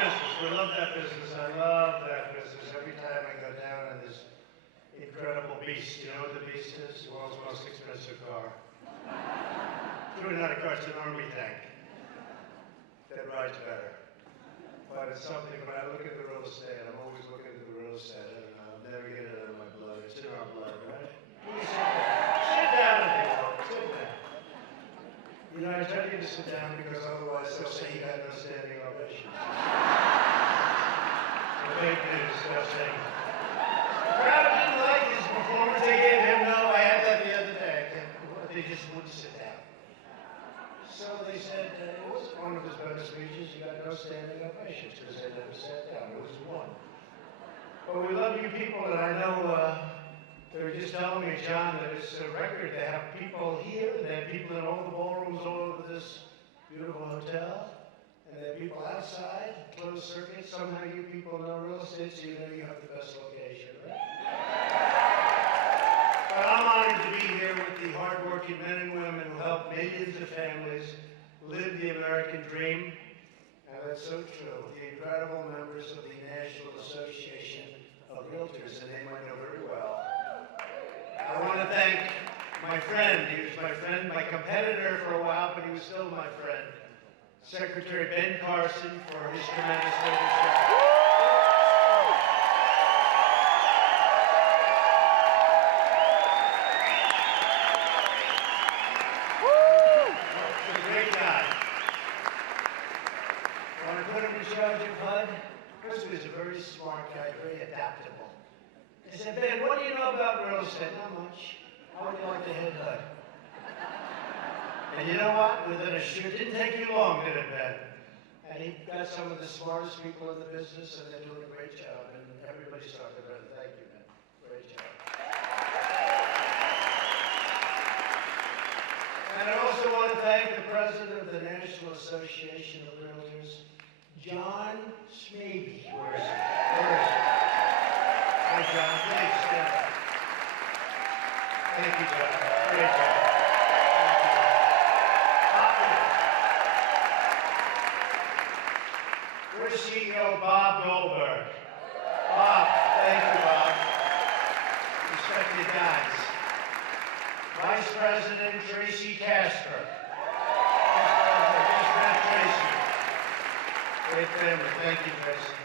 business. We love that business. I love that business. Every time I go down in this incredible beast. You know what the beast is? The world's most expensive car. It's really not a car, it's an army tank that rides better. But it's something, when I look at the real estate, I'm always looking at the real estate. I don't know, I'll never get it out of my blood. It's in our blood, right? Please sit down if you want. Sit down. You know, I tell you to sit down because otherwise they'll say you got no standing ovation. The fake news, they'll say. The crowd didn't like his performance. They gave him no. I had that the other day. They just wouldn't sit down. So they said, it was one of his better speeches, you got no standing ovations because they never sat down. It was one. But we love you people, and I know they were just telling me, John, that it's a record. They have people here, and they have people in all the ballrooms all over this beautiful hotel, and they have people outside, closed circuit. Somehow you people know real estate, so you know you have the best location, right? But I'm honored to be here with the hardworking men and women who help millions of families live the American dream. And that's so true. The incredible members of the National Association of Realtors, a name I know very well. I want to thank my friend. He was my friend, my competitor for a while, but he was still my friend. Secretary Ben Carson for his tremendous leadership. First, he was a very smart guy, very adaptable. I said, Ben, what do you know about real estate? Not much. How would you like to head HUD? And you know what? Within a shoot, it didn't take you long, did it, Ben? And he got some of the smartest people in the business, and they're doing a great job. And everybody's talking about it. Thank you, Ben. Great job. And I also want to thank the president of the National Association of Realtors, John Smeby. Where is he? Where is he? Hey, John, please stand up. Thank you, John. Great job. Where's CEO Bob Goldberg? Bob, thank you, Bob. Respected guys. Vice President Tracy Casper. Tracy. Great family. Thank you, Tracy.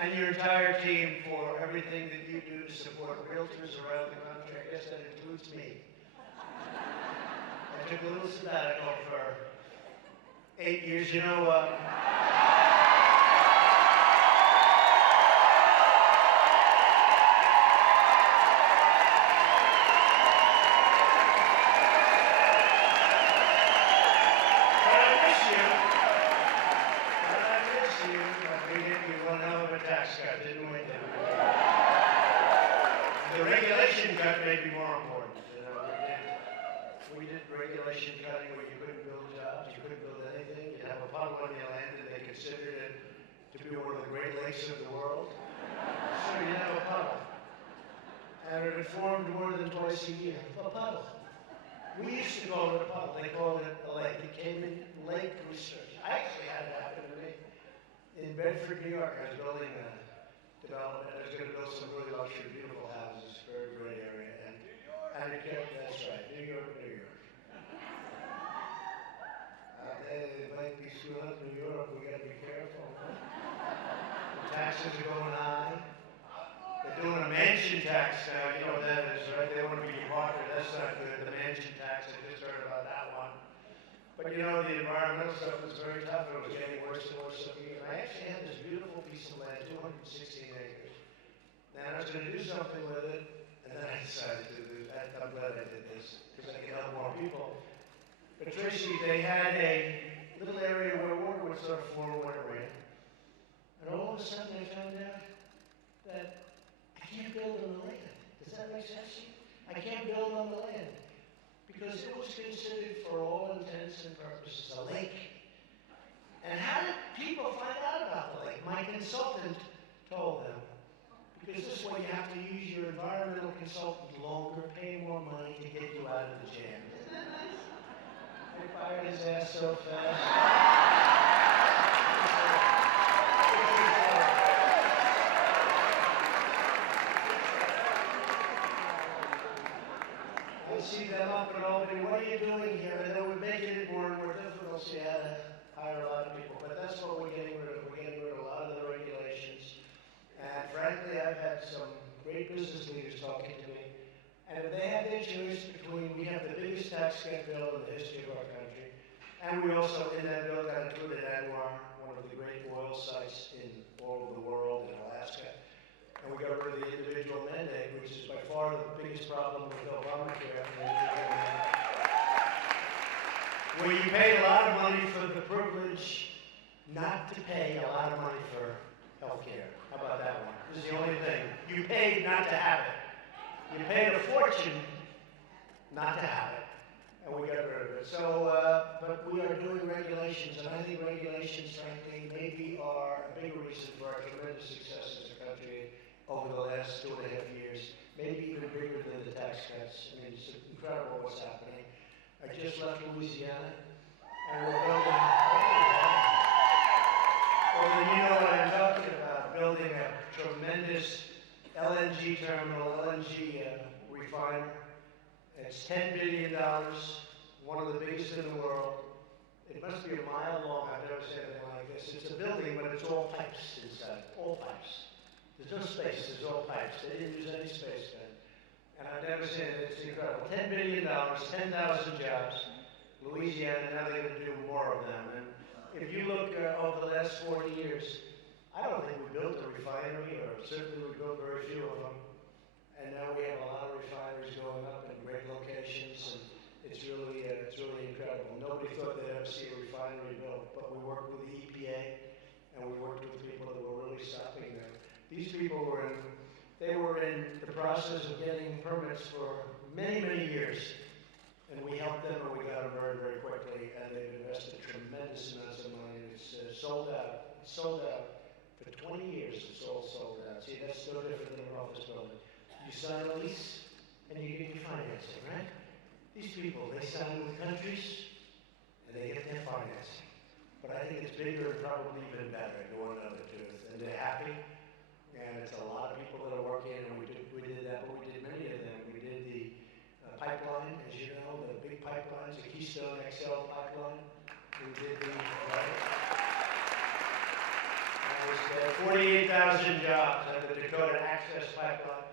And your entire team for everything that you do to support realtors around the country. I guess that includes me. I took a little sabbatical for 8 years. You know, the regulation cut may be more important. You know, we did regulation cutting where you couldn't build jobs, you couldn't build anything. You'd have a puddle on your land, and they considered it to be one of the Great Lakes of the world. So you'd have a puddle. And it had formed more than twice a year. A puddle. We used to call it a puddle. They called it a lake. It came in lake research. I actually had it happen to me in Bedford, New York. I was building a development. I was going to build some really luxury, beautiful houses, very great area, and it kept, that's right, New York, New York. It might be screwed up New York, we got to be careful. Huh? The taxes are going high. They're doing a mansion tax now, you know what that is, right? They want to be departed, that's not good. The mansion tax, I just heard about that one. But you know, the environmental stuff was very tough. It was getting worse and worse every year. I actually had this beautiful piece of land, 216 acres. And I was going to do something with it, and then I decided to do that. I'm glad I did this, because I can help more people. But Tracy, they had a little area where water would sort of flow when it rained. And all of a sudden I found out that I can't build on the land. Does that make sense to you? I can't build on the land. Because it was considered, for all intents and purposes, a lake. And how did people find out about the lake? My consultant told them, because this way you have to use your environmental consultant longer, pay more money to get you out of the jam. Isn't that nice? They fired his ass so fast. And if they had their choice between, we have the biggest tax cut bill in the history of our country, and we also, in that bill, got included Anwar, one of the great oil sites in all over the world, in Alaska. And we got rid of the individual mandate, which is by far the biggest problem with Obamacare. Where you pay a lot of money for the privilege not to pay a lot of money for health care. How about that one? This is the only thing. You paid not to have it. You paid a fortune not to have it. And we got rid of it. So, but we are doing regulations, and I think regulations, frankly, maybe are a bigger reason for our tremendous success as a country over the last 2.5 years. Maybe even bigger than the tax cuts. I mean, it's incredible what's happening. I just left Louisiana, and we're building. Well, then you know what I'm talking about. Building a tremendous LNG terminal, LNG refiner. It's $10 billion, one of the biggest in the world. It must be a mile long. I've never seen anything like this. It's a building, but it's all pipes inside. All pipes. There's no space. There's all pipes. They didn't use any space then. And I've never seen it. It's incredible. $10 billion, 10,000 jobs. Louisiana, now they're going to do more of them. And if you look over the last 40 years, I don't think we built a refinery, or certainly we built very few of them. And now we have a lot of refineries going up in great locations, and it's really incredible. Nobody thought they'd ever see a refinery built, but we worked with the EPA, and we worked with people that were really stopping them. These people were in the process of getting permits for many, many years, and we helped them, and we got them very, very quickly, and they've invested tremendous amounts of money. It's sold out. It's sold out. For 20 years, it's all sold out. See, that's no different than an office building. You sign a lease, and you get your financing, right? These people, they sign with countries, and they get their financing. But I think it's bigger and probably even better, to want to know the truth. And they're happy, and it's a lot of people that are working, and we did that, but we did many of them. We did the pipeline, as you know, the big pipelines, the Keystone XL pipeline. We did the, right? And it was 48,000 jobs at the Dakota Access Pipeline.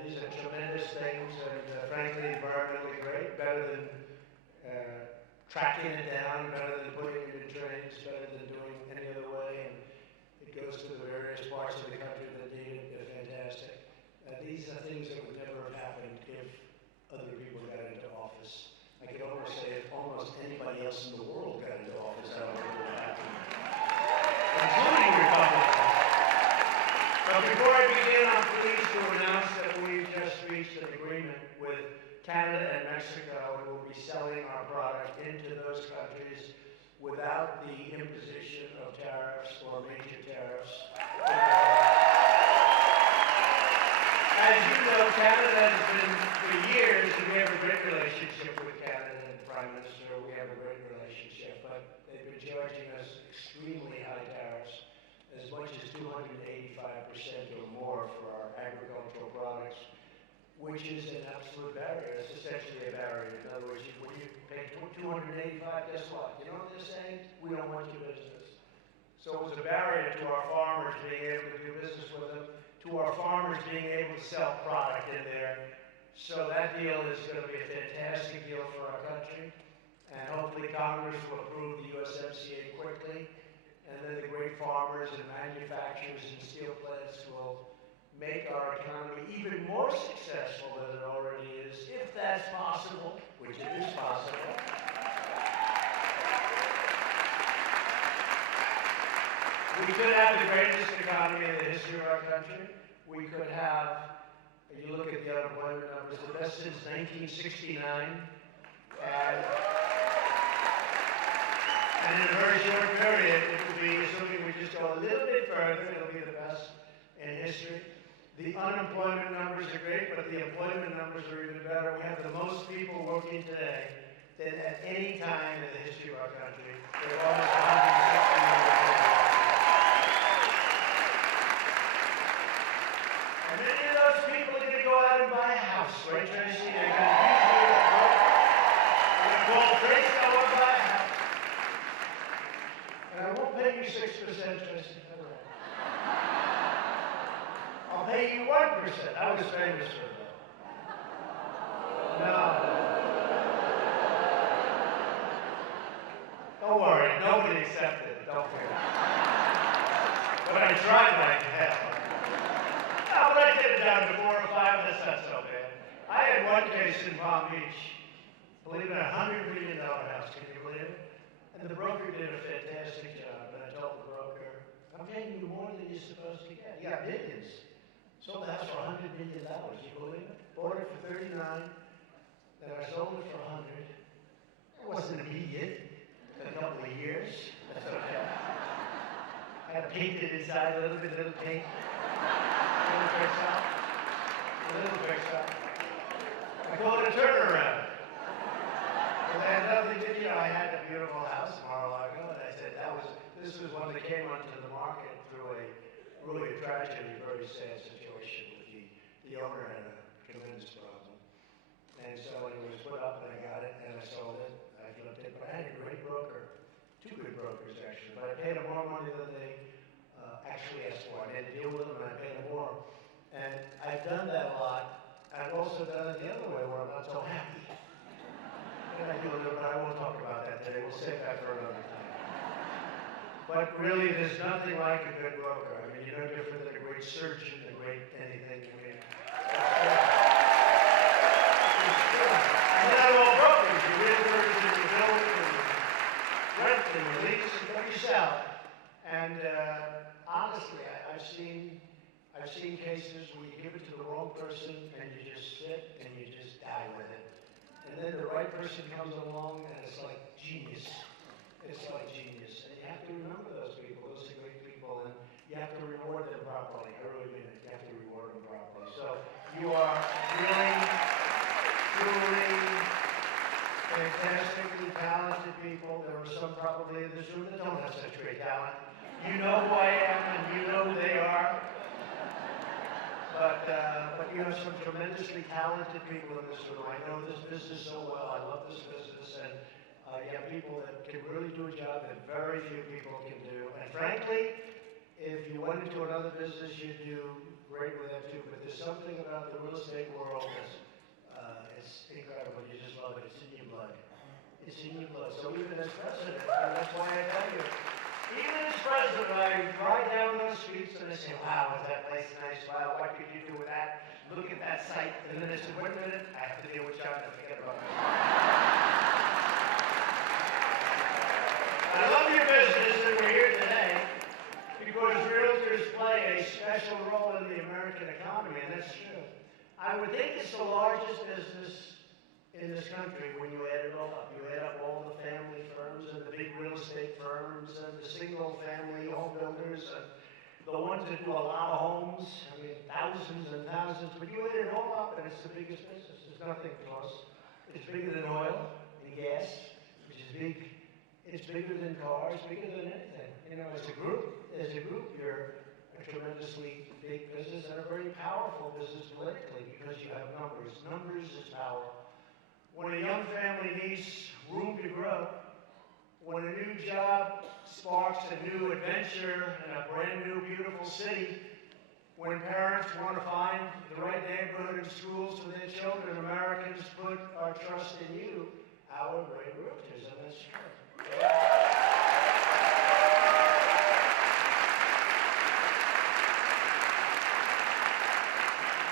These are tremendous things, and frankly, environmentally great, better than tracking it down, better than putting it in trains, better than doing any other way, and it goes to the various parts of the country that need it. They're fantastic. These are things that would never have happened if other people got into office. I could almost say if almost anybody else in the world got into office, I don't think it would happen. Including Republicans. But before I begin, I'm pleased to announce that we've just reached an agreement with Canada and Mexico, and we'll be selling our product into those countries without the imposition of tariffs or major tariffs. As you know, Canada has been, for years, and we have a great relationship with Canada and the Prime Minister. We have a great relationship, but they've been charging us extremely high tariffs, as much as 285% or more for our agricultural products, which is an absolute barrier. It's essentially a barrier. In other words, when you pay 285, guess what? You know what they're saying? We don't want your business. So it was a barrier to our farmers being able to do business with them, to our farmers being able to sell product in there. So that deal is going to be a fantastic deal for our country. And hopefully Congress will approve the USMCA quickly. And then the great farmers and manufacturers and steel plants will make our economy even more successful than it already is, if that's possible, which it is possible. We could have the greatest economy in the history of our country. We could have, if you look at the unemployment numbers, the best since 1969. And in a very short period, it will be, assuming we just go a little bit further, it'll be the best in history. The unemployment numbers are great, but the employment numbers are even better. We have the most people working today than at any time in the history of our country. We have almost 160 million people. And many of those people are going to go out and buy a house, right, Tracy? They're going to call Tracy, I want to buy a house. And I won't pay you 6%, Tracy. I'll pay you 1%. I was famous for that. No. Don't worry, nobody accepted it. Don't worry. But I tried my hell. No, but I did it down to 4 or 5. That's not so bad. I had one case in Palm Beach. Believe it, $100 million house. Can you believe it? And the broker did a fantastic job. And I told the broker, I'm paying you more than you're supposed to get. You got millions. Sold the house for $100 million. You believe it? Bought it for 39. Then I sold it for 100. It wasn't immediate. A couple of years. That's okay. I had to paint it inside a little bit, little paint. A little fix up. A little fix up. I call it a turnaround. But I had nothing to, I had a beautiful house in Mar-a-Lago, and I said this was one that came onto the market through really a tragedy, a very sad situation with the owner had a tremendous problem. And so it was put up and I got it and I sold it. I flipped it, but I had a great broker. 2 good brokers actually, but I paid them more money than they actually asked for. I made a deal with them and I paid them more. And I've done that a lot. I've also done it the other way where I'm not so happy. And I do a little bit, I won't talk about that today. We'll save that for another time. But really, there's nothing like a good broker. I mean, you're no different than a great surgeon, a great anything. I mean, you're not all brokers. You're realtors and you build and you rent and you lease and you sell. And honestly, I've seen cases where you give it to the wrong person and you just sit and you just die with it. And then the right person comes along and it's like genius. It's like genius. And you have to remember those people. Those are great people. And you have to reward them properly. I really mean it. You have to reward them properly. So you are really, truly fantastically talented people. There are some probably in this room that don't have such great talent. You know who I am and you know who they are. But you have some tremendously talented people in this room. I know this business so well. I love this business. And you have people that can really do a job that very few people can do. And frankly, if you went into another business, you'd do great with that too. But there's something about the real estate world that's it's incredible. You just love it. It's in your blood. It's in your blood. So even as president, and that's why I tell you, even as president, I ride down those streets and I say, wow, was that place nice? Wow, what could you do with that? Look at that site. And then I said, wait a minute, I have to deal with John and forget about it. I love your business and we're here today because realtors play a special role in the American economy, and that's true. I would think it's the largest business in this country when you add it all up. You add up all the family firms and the big real estate firms and the single family home builders and the ones that do a lot of homes. I mean, thousands and thousands. But you add it all up and it's the biggest business. There's nothing close. It's bigger than oil and gas, which is big. It's bigger than cars, bigger than anything. You know, as a group, you're a tremendously big business and a very powerful business politically because you have numbers. Numbers is power. When a young family needs room to grow, when a new job sparks a new adventure in a brand new, beautiful city, when parents want to find the right neighborhood and schools for their children, Americans put our trust in you, our great realtors, and that's true.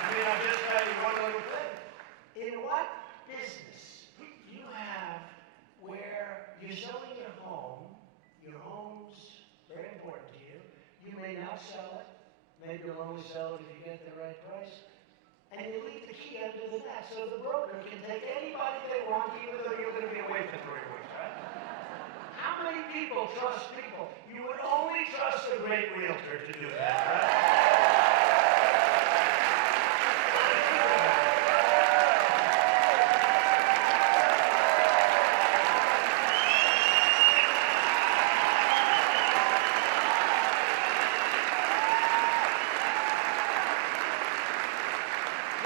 I mean, I'll just tell you one little thing. In what business you have where you're selling your home's very important to you. You may not sell it. Maybe you'll only sell it if you get the right price. And you leave the key under the mat so the broker can take anybody they want even though you're going to be away for 3 weeks, right? How many people trust people? You would only trust a great realtor to do that, right?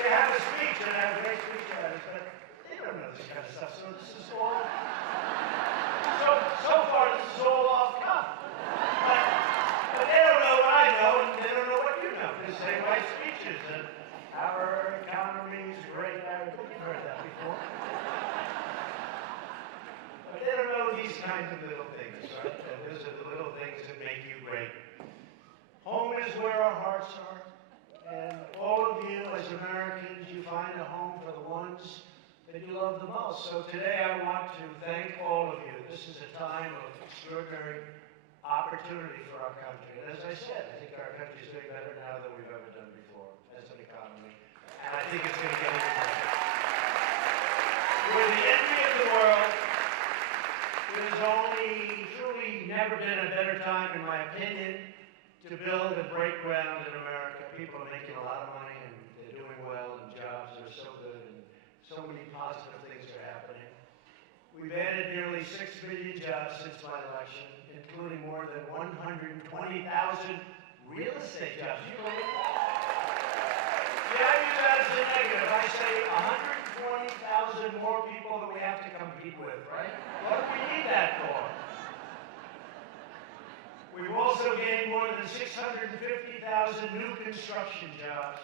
They have a speech, and I have a great speech writers, but they don't know this kind of stuff, so this is all, so far this is all off cuff. But they don't know what I know, and they don't know what you know, because they write speeches, and our economy is great. I think you've heard that before. kind of little things, right? And those are the little things that make you great. Home is where our hearts are. And all of you as Americans, you find a home for the ones that you love the most. So today I want to thank all of you. This is a time of extraordinary opportunity for our country. And as I said, I think our country is doing better now than we've ever done before as an economy. And I think it's going to get even better. We're the envy of the world. There's only truly never been a better time, in my opinion, to build and break ground in America. People are making a lot of money and they're doing well and jobs are so good and so many positive things are happening. We've added nearly 6 million jobs since my election, including more than 120,000 real estate jobs. You believe that? See, I use that as a negative. I say 120,000 more people that we have to compete with, right? What do we need that for? We've also gained more than 650,000 new construction jobs.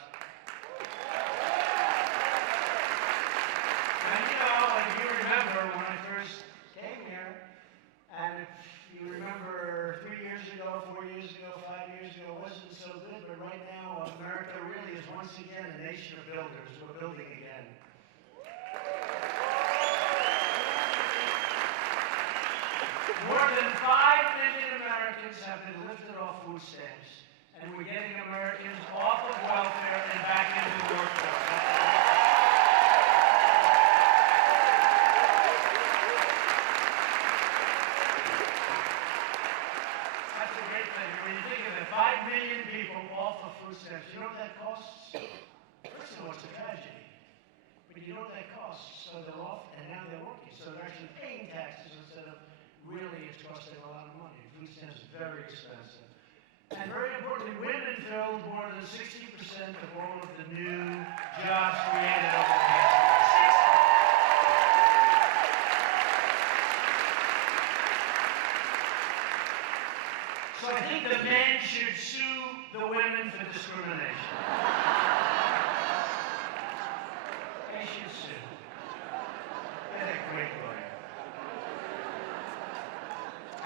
And you know, if you remember when I first came here, and if you remember 3 years ago, 4 years ago, 5 years ago, it wasn't so good, but right now America really is once again a nation of builders. We're building again. More than 5 million Americans have been lifted off food stamps, and we're getting Americans off of welfare and back into the workforce. That's a great thing. When you think of it, 5 million people off of food stamps, you know what that costs? First of all, it's a tragedy. But you know what that costs? So they're off, and now they're working. So they're actually paying taxes instead of really it's costing a lot of money. Food stamps is very expensive. And very importantly, women filled more than 60% of all of the new jobs created over the past year. So I think the men should sue the women for discrimination. They should sue. They're a great lawyer.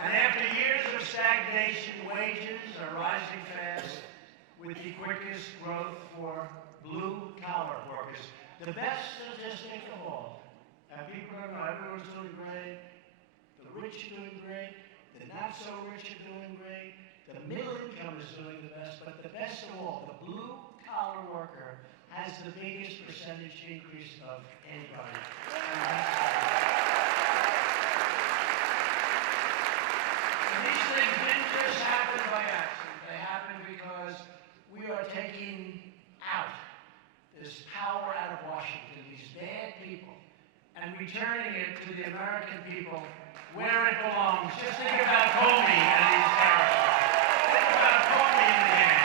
And after years of stagnation, wages are rising fast with the quickest growth for blue-collar workers. The best statistic of all. And people don't know, everyone's doing great. The rich are doing great. The not-so-rich are doing great. The middle income is doing the best. But the best of all, the blue-collar worker has the biggest percentage increase of anybody. These things didn't just happen by accident. They happened because we are taking out this power out of Washington, these bad people, and returning it to the American people where it belongs. Just think about Comey and these characters. Think about Comey and the gang.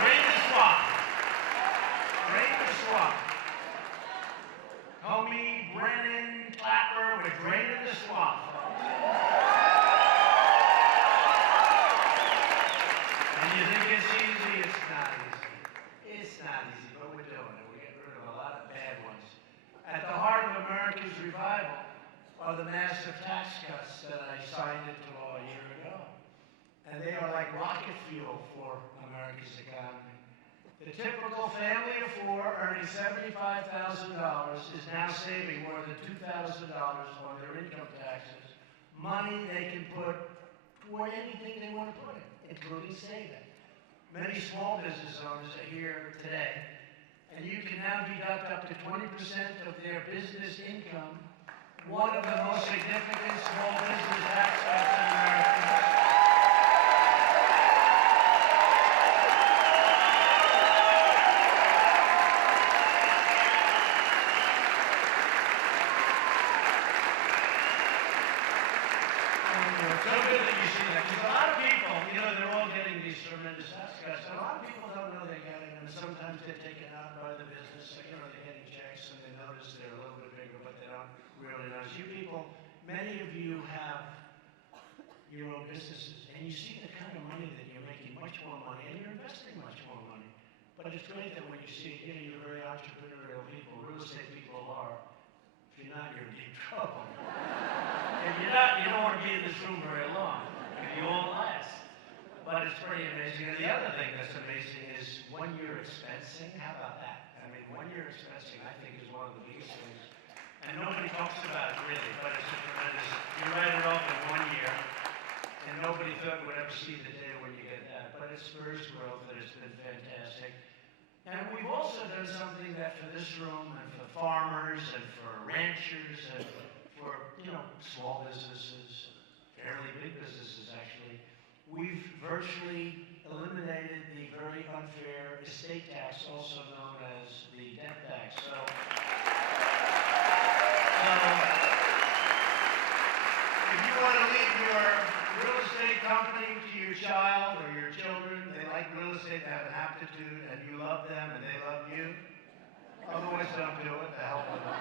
Drain the swamp. Drain the swamp. Comey, Brennan, Clapper, we're draining the swamp. You think it's easy? It's not easy. It's not easy, but we're doing it. We're getting rid of a lot of bad ones. At the heart of America's revival are the massive tax cuts that I signed into law a year ago. And they are like rocket fuel for America's economy. The typical family of four earning $75,000 is now saving more than $2,000 on their income taxes. Money they can put toward anything they want to put it, including saving. Many small business owners are here today, and you can now deduct up to 20% of their business income, one of the most significant small business tax cuts in America. So good that you see that, because a lot of people, you know, they're all getting these tremendous tax cuts. A lot of people don't know they're getting them. Sometimes they're taken out by the business. So, you know, they're getting checks and they notice they're a little bit bigger, but they don't really notice. You people, many of you have your own businesses, and you see the kind of money that you're making, much more money, and you're investing much more money. But it's great that when you see it, you know, you're very entrepreneurial people. Real estate people are If you're not, you're in deep trouble. If you're not, you don't want to be in this room very long. You won't last. But it's pretty amazing. And the other thing that's amazing is one-year expensing. How about that? I mean, one-year expensing, I think, is one of the biggest things. And nobody talks about it really, but it's a tremendous, you write it off in 1 year, and nobody thought would ever see the day when you get that. But it spurs growth, and it's been fantastic. And we've also done something that for this room, and for farmers, and for ranchers, and for, small businesses, fairly big businesses actually, we've virtually eliminated the very unfair estate tax, also known as the death tax. So if you want to leave your real estate company to your child or your children, they like real estate, they have an aptitude, and you love them and they love you, otherwise don't do it, the hell with them.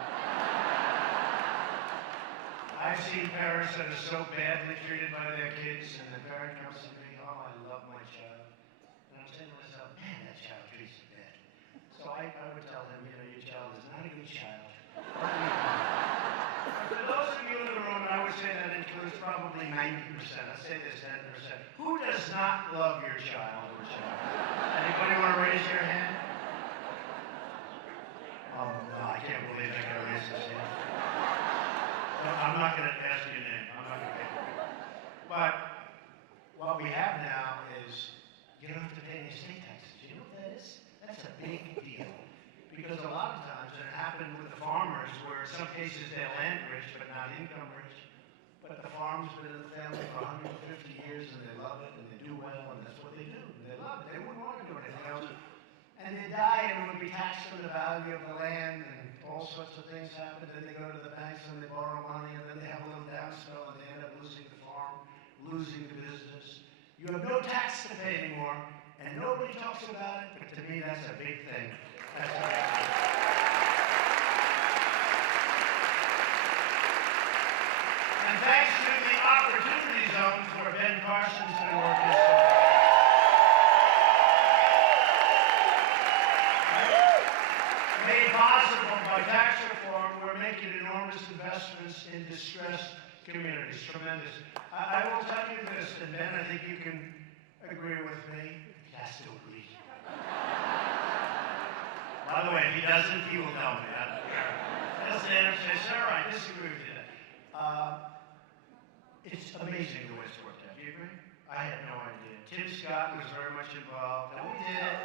I've seen parents that are so badly treated by their kids, and the parent comes to me, oh, I love my child. And I'm saying to myself, man, that child treats you bad. So I would tell him, your child is not a good child. But for those of you in the room, and I would say that includes probably 90%, I'd say there's 10%, who does not love your child or child? Anybody want to raise your hand? Oh, no, I can't believe I got to raise this hand. No, I'm not going to ask your name. I'm not going to. But what we have now is you don't have to pay any estate taxes. You know what that is? That's a big deal. Because a lot of times, and it happened with the farmers, where in some cases they're land rich but not income rich. But the farm's been in the family for 150 years and they love it and they do well and that's what they do. They love it. They wouldn't want to do anything else. And they die and it would be taxed on the value of the land and all sorts of things happen. Then they go to the banks and they borrow money and then they have a little downspell and they end up losing the farm, losing the business. You have no tax to pay anymore and nobody talks about it, but to me that's a big thing. That's a big thing. And thanks to the opportunity zones where Ben Carson's been working so hard. Made possible by tax reform, we're making enormous investments in distressed communities. Tremendous. I will tell you this, and Ben, I think you can agree with me. He has to agree. By the way, if he doesn't, he will tell me that. He'll stand up and say, sir, I disagree with you. It's amazing the way it's worked out. Do you agree? I had no idea. Tim Scott was very much involved, and we did it.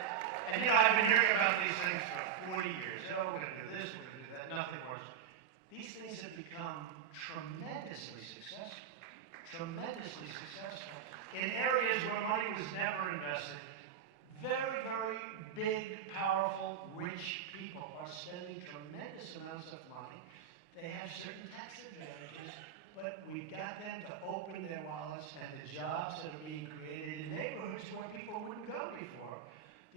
And I've been hearing about these things for 40 years. Oh, we're going to do this, we're going to do that. Nothing works. These things have become tremendously successful. Tremendously successful. In areas where money was never invested. Very, very big, powerful, rich people are spending tremendous amounts of money. They have certain tax advantages, but we've got them to open their wallets and the jobs that are being created in neighborhoods where people wouldn't go before.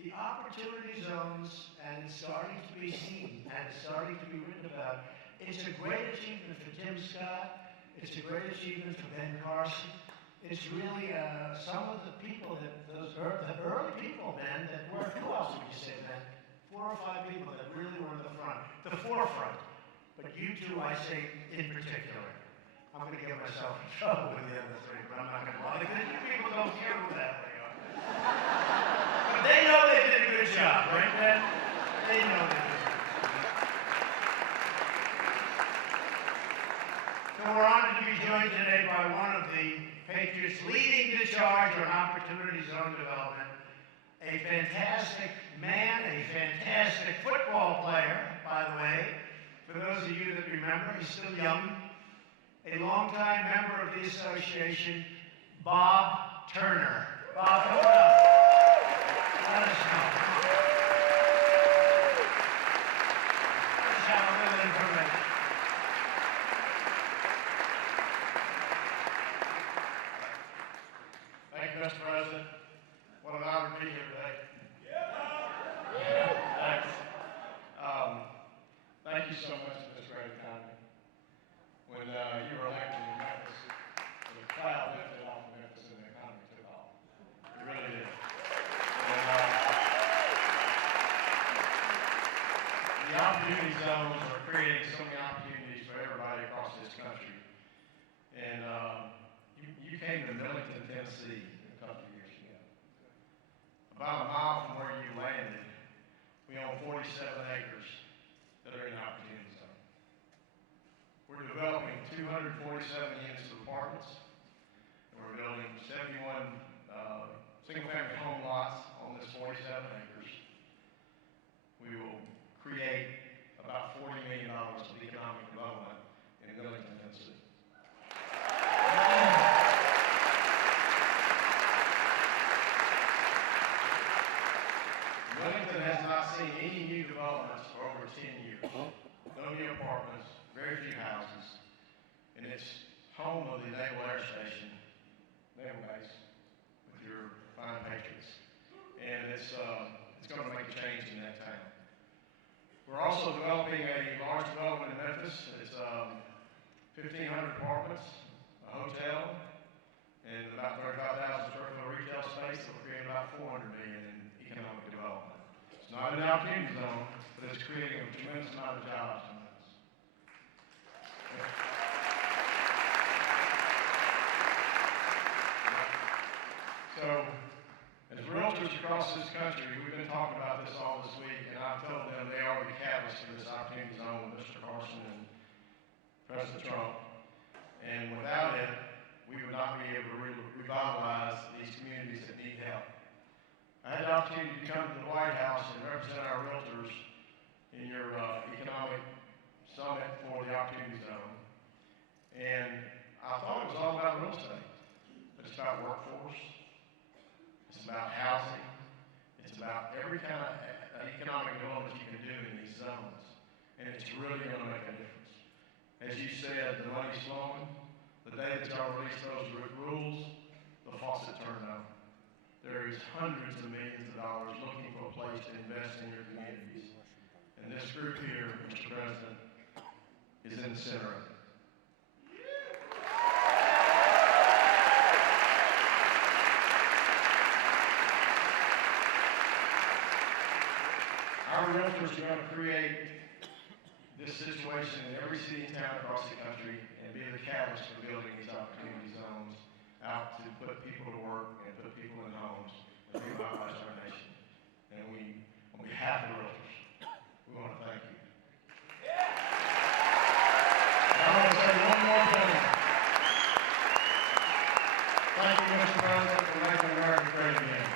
The opportunity zones, and it's starting to be seen, and it's starting to be written about. It's a great achievement for Tim Scott. It's a great achievement for Ben Carson. It's really some of the people the early people, Ben, that were, who else would you say, Ben? 4 or 5 people that really were in the forefront. But you two, I say in particular. I'm going to get myself in trouble with the other 3, but I'm not going to bother, because you people don't care who the hell they are. But they know they did a good job, right, Ben? They know they did a good job. So we're honored to be joined today by one of the patriots leading the charge on opportunity zone development, a fantastic man, a fantastic football player, by the way. For those of you that remember, he's still young. A longtime member of the association, Bob Turner. Bob, come on up. Let us know. Let's have a little information. Thank you, Mr. President. What an honor to be here today. Thanks. Thank you so much for this great economy. When you were elected in Memphis, the cloud lifted off of Memphis and the economy took off. It really did. And, the opportunity zones are creating so many opportunities Tennessee a couple of years ago. About a mile from where you landed, we own 47 acres that are in the opportunity zone. We're developing 247 units of apartments, and we're building 71 single-family home lots on this 47 acres. We will create about $40 million of economic development in Millington, Tennessee. Millington has not seen any new developments for over 10 years. No new apartments, very few houses, and it's home of the Naval Air Station, Naval Base, with your fine patriots. And it's going to make a change in that town. We're also developing a large development in Memphis. It's 1,500 apartments, a hotel, and about 35,000 square foot retail space that will create about $400 million in economic development. It's not an opportunity zone, but it's creating a tremendous amount of jobs in Memphis. So, as realtors across this country, we've been talking about this all this week, and I've told them they are the catalyst for this opportunity zone with Mr. Carson and President Trump. And without it, we would not be able to revitalize these communities that need help. I had the opportunity to come to the White House and represent our realtors in your economic summit for the opportunity zone. And I thought it was all about real estate, but it's about workforce. It's about housing. It's about every kind of economic development you can do in these zones. And it's really going to make a difference. As you said, the money's flowing. The day that y'all release those rules, the faucet turned on. There is hundreds of millions of dollars looking for a place to invest in your communities. And this group here, Mr. President, is in the center of it. Our realtors are going to create this situation in every city and town across the country and be the catalyst for building these opportunity zones out to put people to work and put people in homes and revitalize our nation. And we, on behalf of the realtors, we want to thank you. And I want to say one more thing. Thank you, Mr. President, for making America great again.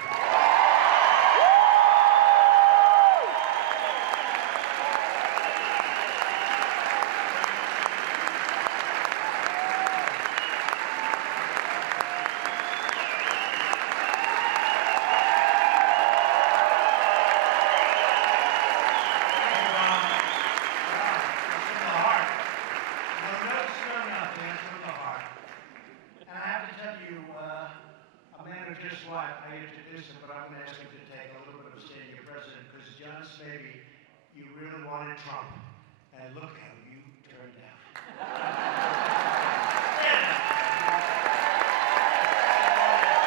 Maybe you really wanted Trump, and look how you turned out.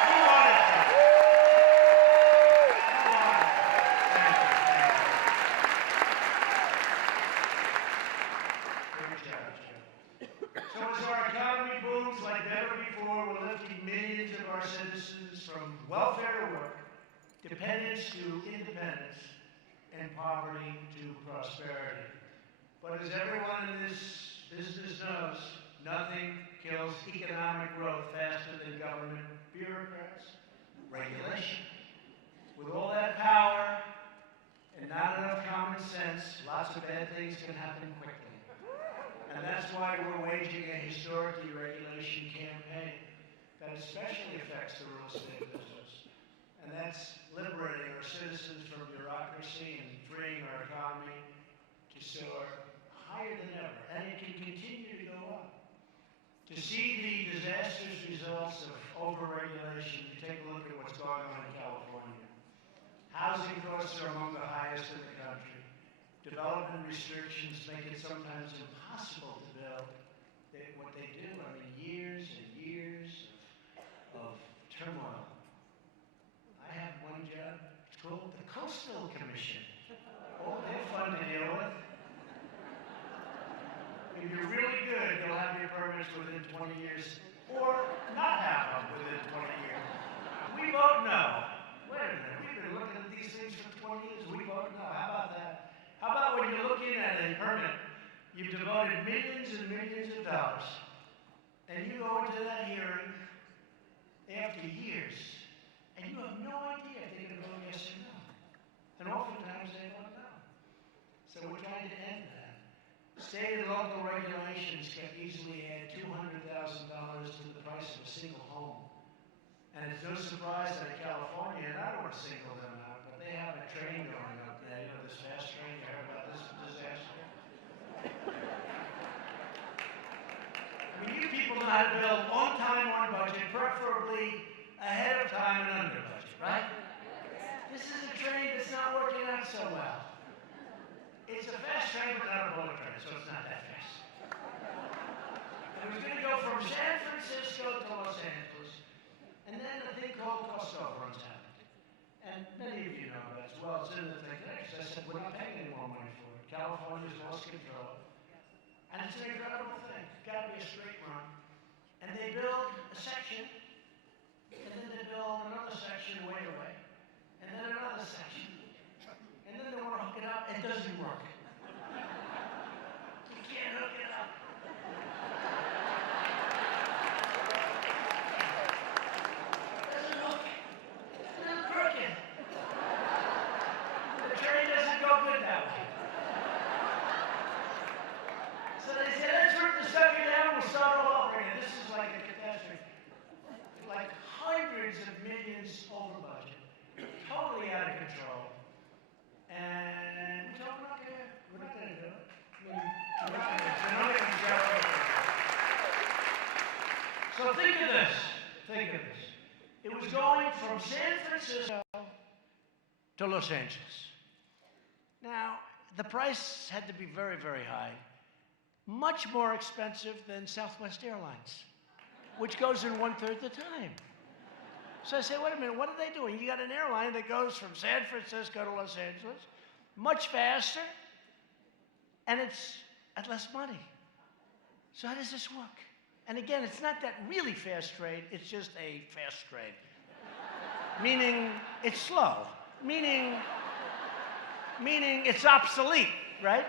You wanted Trump. Great job, Joe. So as our economy booms like never before, we're lifting millions of our citizens from welfare to work, dependence to independence, and poverty to prosperity. But as everyone in this business knows, nothing kills economic growth faster than government bureaucrats. Regulation. With all that power and not enough common sense, lots of bad things can happen quickly. And that's why we're waging a historic deregulation campaign that especially affects the real estate business. And that's liberating our citizens from bureaucracy and freeing our economy to soar higher than ever. And it can continue to go up. To see the disastrous results of overregulation, you take a look at what's going on in California. Housing costs are among the highest in the country. Development restrictions make it sometimes impossible to build what they do. I mean, years and years of turmoil. I have one job, it's called the Coastal Commission. Oh, they're fun to deal with. If you're really good, you'll have your permits within 20 years, or not have them within 20 years. for years, and you have no idea if they're going to vote yes or no. And oftentimes they vote no. So we're trying to end that. State and local regulations can easily add $200,000 to the price of a single home. And it's no surprise that in California, and I don't want to single them out, but they have a train going up there, you know, this fast train, you heard about this disaster? I mean, you people know how to build on time, on budget, preferably ahead of time and under budget, right? This is a train that's not working out so well. It's a fast train, but not a bullet train, so it's not that fast. It was going to go from San Francisco to Los Angeles, and then a thing called cost overruns happened. And many of you know that as well. It's in the thing there, because I said, we're not paying any more money for it. California's lost control. And it's an incredible thing. It's got to be a straight run. And they build a section, and then they build another section way away, and then another section. And then they want to hook it up, it doesn't work. You can't hook it up. It doesn't hook. It's a little crooked. The train doesn't go good that way. So they said, let's rip the sucker down, we'll start all over again. This is like a catastrophe. Like hundreds of millions over budget. Totally out of control. And so we're not going to do it. We're not going to do it. So think of this. Think of this. It was going from San Francisco to Los Angeles. Now, the price had to be very, very high. Much more expensive than Southwest Airlines, which goes in 1/3 the time. So I said, wait a minute, what are they doing? You got an airline that goes from San Francisco to Los Angeles, much faster, and it's at less money. So how does this work? And again, it's not that really fast trade, it's just a fast trade. Meaning it's slow, meaning it's obsolete, right?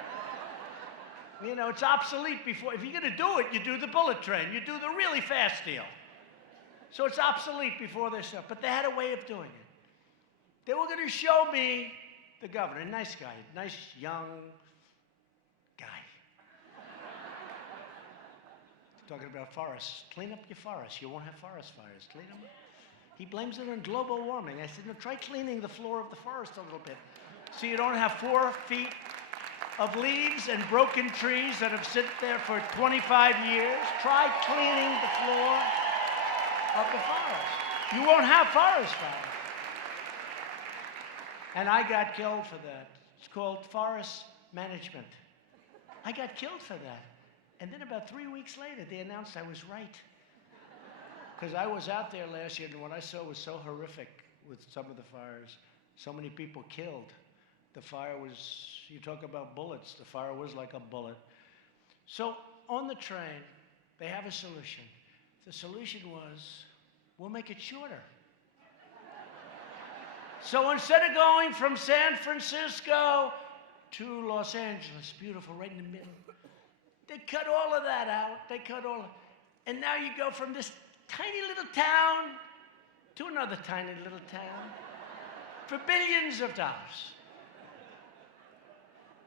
You know, it's obsolete before, if you're gonna do it, you do the bullet train, you do the really fast deal. So it's obsolete before they start, but they had a way of doing it. They were going to show me the governor, nice guy, nice young guy. Talking about forests. Clean up your forests. You won't have forest fires. Clean them up. He blames it on global warming. I said, no, try cleaning the floor of the forest a little bit. So you don't have 4 feet of leaves and broken trees that have sit there for 25 years. Try cleaning the floor of the forest. You won't have forest fires. And I got killed for that. It's called forest management. I got killed for that. And then about 3 weeks later, they announced I was right. Because I was out there last year, and what I saw was so horrific with some of the fires. So many people killed. The fire was, you talk about bullets, the fire was like a bullet. So on the train, they have a solution. The solution was, we'll make it shorter. So instead of going from San Francisco to Los Angeles, beautiful, right in the middle, they cut all of that out. They cut all of, and now you go from this tiny little town to another tiny little town for billions of dollars.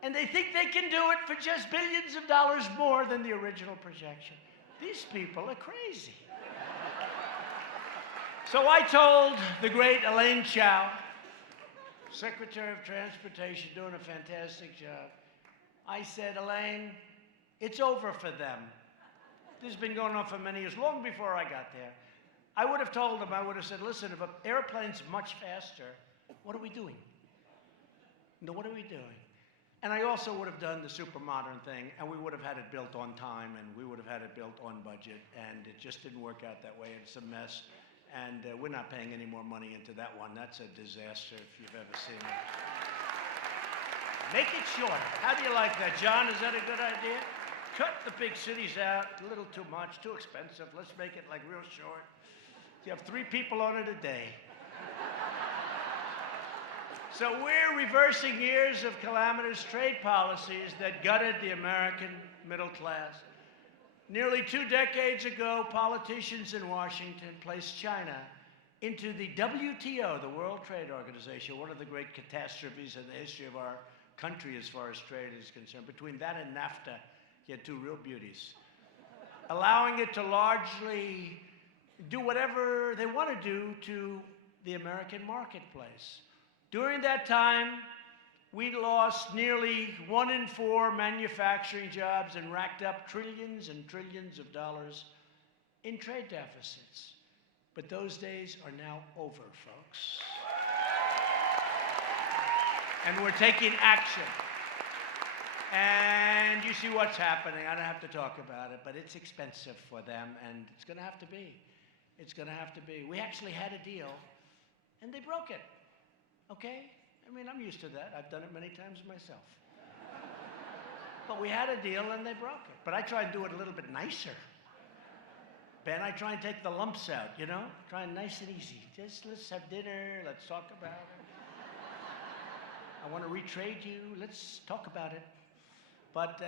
And they think they can do it for just billions of dollars more than the original projection. These people are crazy. So I told the great Elaine Chao, Secretary of Transportation, doing a fantastic job. I said, Elaine, it's over for them. This has been going on for many years, long before I got there. I would have told them, I would have said, listen, if an airplane's much faster, what are we doing? No, what are we doing? And I also would have done the super modern thing, and we would have had it built on time, and we would have had it built on budget, and it just didn't work out that way. It's a mess, and we're not paying any more money into that one. That's a disaster if you've ever seen it. Make it shorter. How do you like that, John? Is that a good idea? Cut the big cities out, a little too much, too expensive. Let's make it like real short. You have 3 people on it a day. So we're reversing years of calamitous trade policies that gutted the American middle class. Nearly 2 decades ago, politicians in Washington placed China into the WTO, the World Trade Organization, one of the great catastrophes in the history of our country as far as trade is concerned. Between that and NAFTA, you had two real beauties. Allowing it to largely do whatever they want to do to the American marketplace. During that time, we lost nearly 1 in 4 manufacturing jobs and racked up trillions and trillions of dollars in trade deficits. But those days are now over, folks. And we're taking action. And you see what's happening. I don't have to talk about it, but it's expensive for them, and it's going to have to be. It's going to have to be. We actually had a deal, and they broke it. Okay? I mean, I'm used to that. I've done it many times myself. But we had a deal, and they broke it. But I try and do it a little bit nicer. Ben, I try and take the lumps out, you know? Try and nice and easy. Just let's have dinner. Let's talk about it. I want to retrade you. Let's talk about it. But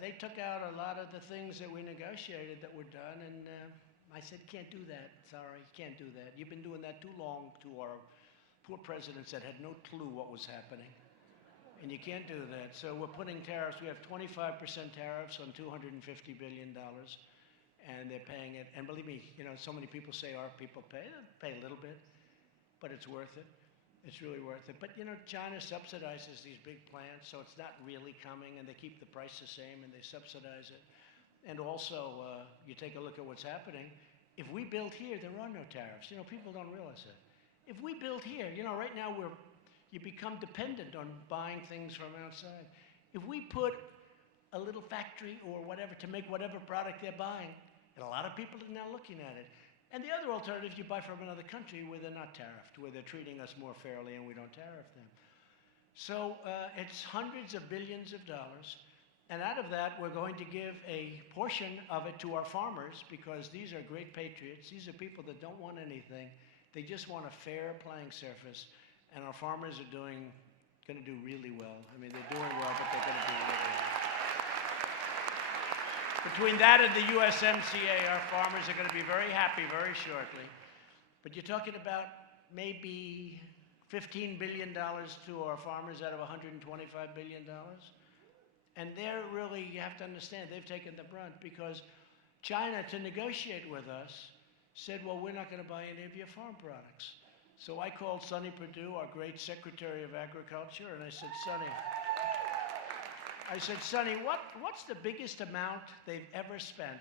they took out a lot of the things that we negotiated that were done, and I said, can't do that. Sorry, can't do that. You've been doing that too long to our poor presidents that had no clue what was happening. And you can't do that. So we're putting tariffs. We have 25% tariffs on $250 billion, and they're paying it. And believe me, you know, so many people say our people pay. They pay a little bit, but it's worth it. It's really worth it. But, you know, China subsidizes these big plants, so it's not really coming, and they keep the price the same, and they subsidize it. And also, you take a look at what's happening. If we build here, there are no tariffs. You know, people don't realize that. If we build here, you know, right now you become dependent on buying things from outside. If we put a little factory or whatever to make whatever product they're buying, and a lot of people are now looking at it. And the other alternative, you buy from another country where they're not tariffed, where they're treating us more fairly and we don't tariff them. So it's hundreds of billions of dollars. And out of that, we're going to give a portion of it to our farmers because these are great patriots. These are people that don't want anything. They just want a fair playing surface. And our farmers are going to do really well. I mean, they're doing well, but they're going to do really well. Between that and the USMCA, our farmers are going to be very happy very shortly. But you're talking about maybe $15 billion to our farmers out of $125 billion. And they're really, you have to understand, they've taken the brunt because China, to negotiate with us, said, well, we're not going to buy any of your farm products. So I called Sonny Perdue, our great Secretary of Agriculture, and I said, Sonny, what's the biggest amount they've ever spent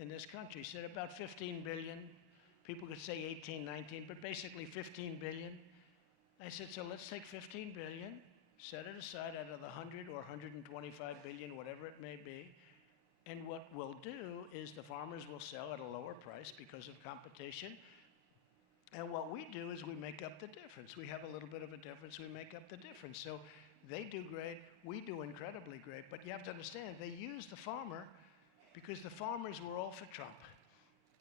in this country? He said about 15 billion. People could say 18, 19, but basically 15 billion. I said, so let's take 15 billion, set it aside out of the 100 or 125 billion, whatever it may be. And what we'll do is the farmers will sell at a lower price because of competition. And what we do is we make up the difference. We have a little bit of a difference. We make up the difference. So they do great. We do incredibly great. But you have to understand, they use the farmer because the farmers were all for Trump.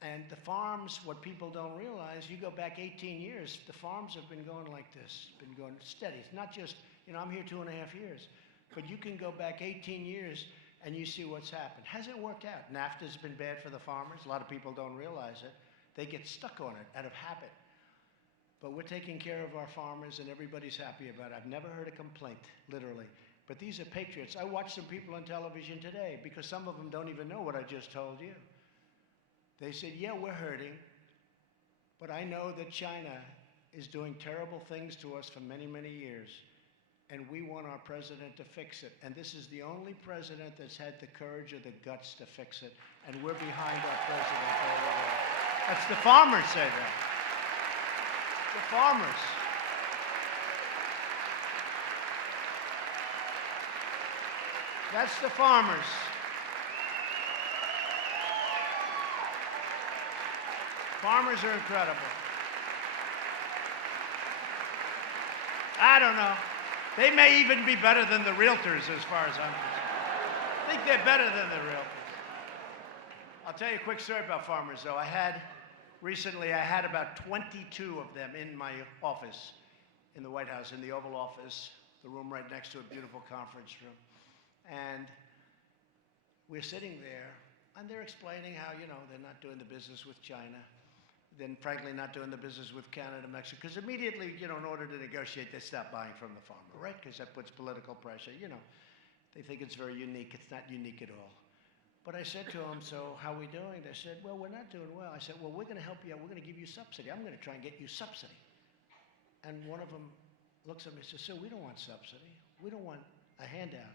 And the farms, what people don't realize, you go back 18 years, the farms have been going like this, been going steady. It's not just, you know, I'm here 2.5 years. But you can go back 18 years and you see what's happened. Hasn't worked out. NAFTA's been bad for the farmers. A lot of people don't realize it. They get stuck on it out of habit. But we're taking care of our farmers, and everybody's happy about it. I've never heard a complaint, literally. But these are patriots. I watched some people on television today because some of them don't even know what I just told you. They said, yeah, we're hurting, but I know that China is doing terrible things to us for many, many years, and we want our president to fix it. And this is the only president that's had the courage or the guts to fix it, and we're behind our president all the way. That's the farmers say that. The farmers. That's the farmers. Farmers are incredible. I don't know. They may even be better than the realtors as far as I'm concerned. I think they're better than the realtors. I'll tell you a quick story about farmers, though. Recently, I had about 22 of them in my office in the White House, in the Oval Office, the room right next to a beautiful conference room. And we're sitting there, and they're explaining how, you know, they're not doing the business with China. then frankly not doing the business with Canada, Mexico, because immediately, in order to negotiate, they stop buying from the farmer, right? Because that puts political pressure. They think it's very unique. It's not unique at all. But I said to them, so how are we doing? They said, well, we're not doing well. I said, well, we're going to help you out. We're going to give you subsidy. I'm going to try and get you subsidy. And one of them looks at me and says, sir, we don't want subsidy. We don't want a handout.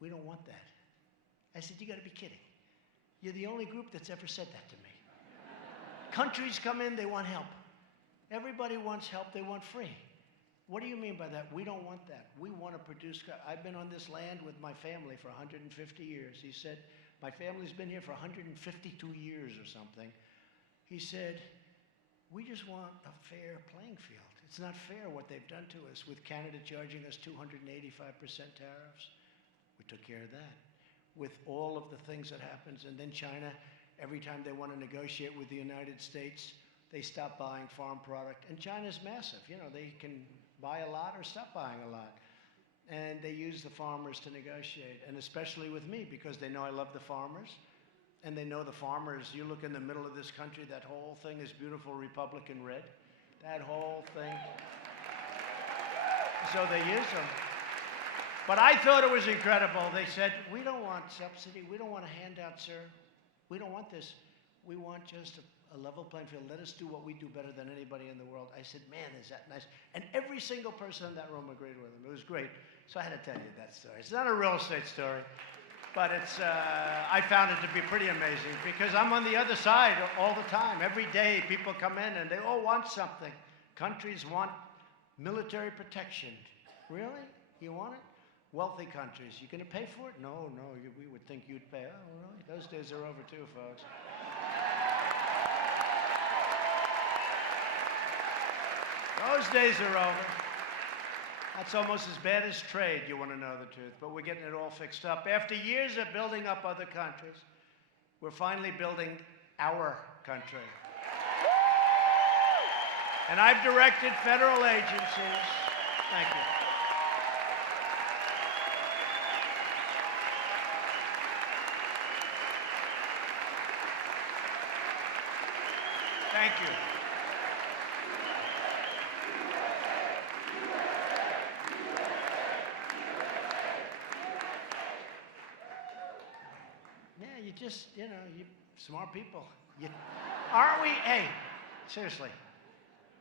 We don't want that. I said, you got to be kidding. You're the only group that's ever said that to me. Countries come in, they want help. Everybody wants help, they want free. What do you mean by that? We don't want that. We want to produce. I've been on this land with my family for 150 years. He said, my family's been here for 152 years or something. He said, we just want a fair playing field. It's not fair what they've done to us with Canada charging us 285% tariffs. We took care of that. With all of the things that happens, and then China, every time they want to negotiate with the United States, they stop buying farm product. And China's massive. They can buy a lot or stop buying a lot. And they use the farmers to negotiate, and especially with me, because they know I love the farmers. And they know the farmers, you look in the middle of this country, that whole thing is beautiful Republican red. That whole thing. So they use them. But I thought it was incredible. They said, we don't want subsidy. We don't want a handout, sir. We don't want this. We want just a level playing field. Let us do what we do better than anybody in the world. I said, man, is that nice. And every single person in that room agreed with him. It was great. So I had to tell you that story. It's not a real estate story, but I found it to be pretty amazing because I'm on the other side all the time. Every day people come in and they all want something. Countries want military protection. Really? You want it? Wealthy countries, you going to pay for it? No, we would think you'd pay. Oh, really? Those days are over too, folks. Those days are over. That's almost as bad as trade, you want to know the truth. But we're getting it all fixed up. After years of building up other countries, we're finally building our country. And I've directed federal agencies. Thank you. Thank you. Yeah, you just, you smart people. Aren't we, hey, seriously,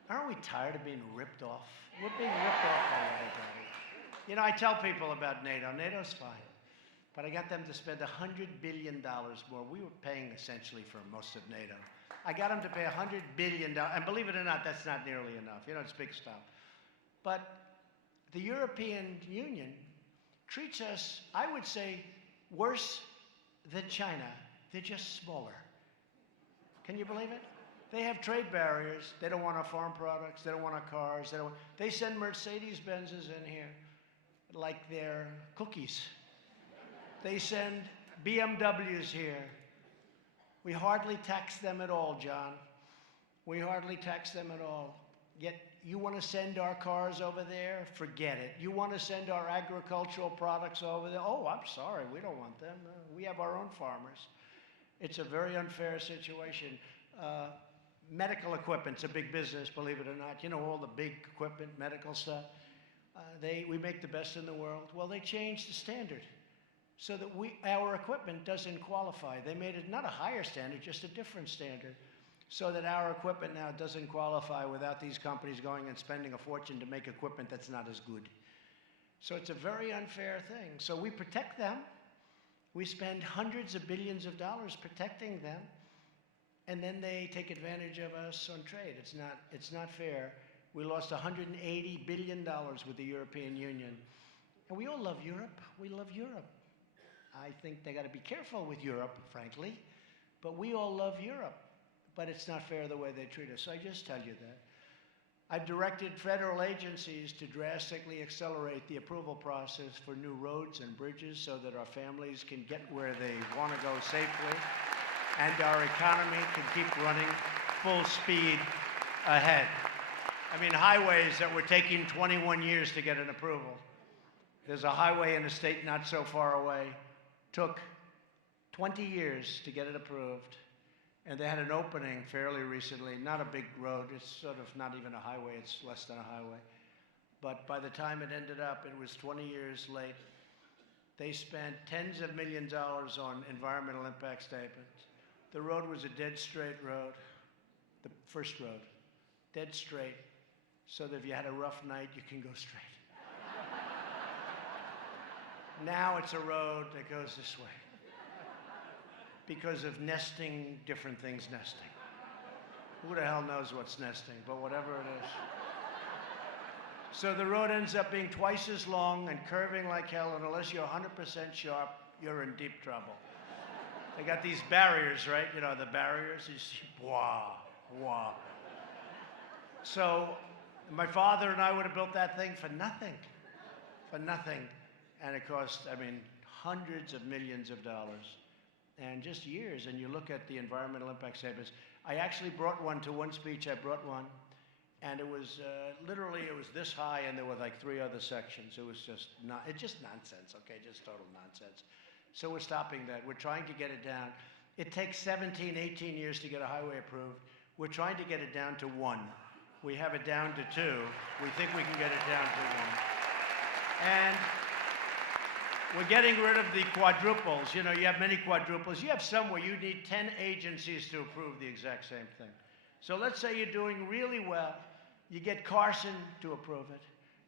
aren't we tired of being ripped off? We're being ripped off by everybody. I tell people about NATO. NATO's fine. But I got them to spend $100 billion more. We were paying essentially for most of NATO. I got them to pay $100 billion, and believe it or not, that's not nearly enough. It's big stuff. But the European Union treats us, I would say, worse than China. They're just smaller. Can you believe it? They have trade barriers. They don't want our farm products. They don't want our cars. They send Mercedes-Benzes in here like they're cookies. They send BMWs here. We hardly tax them at all, John. We hardly tax them at all. Yet you want to send our cars over there? Forget it. You want to send our agricultural products over there? Oh, I'm sorry. We don't want them. We have our own farmers. It's a very unfair situation. Medical equipment's a big business, believe it or not. All the big equipment, medical stuff. We make the best in the world. Well, they changed the standard so that our equipment doesn't qualify. They made it not a higher standard, just a different standard, so that our equipment now doesn't qualify without these companies going and spending a fortune to make equipment that's not as good. So it's a very unfair thing. So we protect them. We spend hundreds of billions of dollars protecting them, and then they take advantage of us on trade. It's not fair. We lost $180 billion with the European Union. And we all love Europe. We love Europe. I think they got to be careful with Europe, frankly, but we all love Europe. But it's not fair the way they treat us. So I just tell you that. I've directed federal agencies to drastically accelerate the approval process for new roads and bridges so that our families can get where they want to go safely and our economy can keep running full speed ahead. I mean, highways that were taking 21 years to get an approval. There's a highway in a state not so far away. Took 20 years to get it approved. And they had an opening fairly recently, not a big road, it's sort of not even a highway, it's less than a highway. But by the time it ended up, it was 20 years late. They spent tens of millions of dollars on environmental impact statements. The road was a dead straight road, the first road, dead straight, so that if you had a rough night, you can go straight. Now it's a road that goes this way because of nesting, different things nesting. Who the hell knows what's nesting, but whatever it is. So the road ends up being twice as long and curving like hell, and unless you're 100% sharp, you're in deep trouble. They got these barriers, right? You know, the barriers, you see, wah, wah. So my father and I would have built that thing for nothing. For nothing. And it cost, I mean, hundreds of millions of dollars. And just years, and you look at the environmental impact statements. I actually brought one to one speech. I brought one, and it was literally, it was this high, and there were like 3 other sections. It was just just nonsense, okay, just total nonsense. So we're stopping that. We're trying to get it down. It takes 17, 18 years to get a highway approved. We're trying to get it down to 1. We have it down to 2. We think we can get it down to 1. And we're getting rid of the quadruples. You know, you have many quadruples. You have some where you need 10 agencies to approve the exact same thing. So let's say you're doing really well. You get Carson to approve it.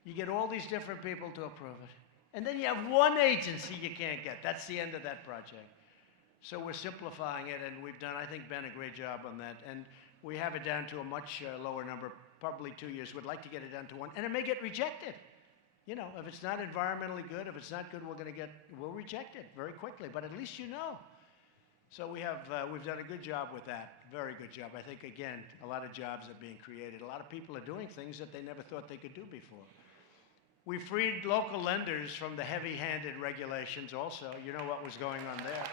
You get all these different people to approve it. And then you have one agency you can't get. That's the end of that project. So we're simplifying it, and we've done, I think, Ben, a great job on that. And we have it down to a much lower number, probably 2 years. We'd like to get it down to 1. And it may get rejected. You know, if it's not environmentally good, if it's not good, we'll reject it very quickly, but at least you know. So we've done a good job with that, very good job. I think, again, a lot of jobs are being created. A lot of people are doing things that they never thought they could do before. We freed local lenders from the heavy-handed regulations also. You know what was going on there.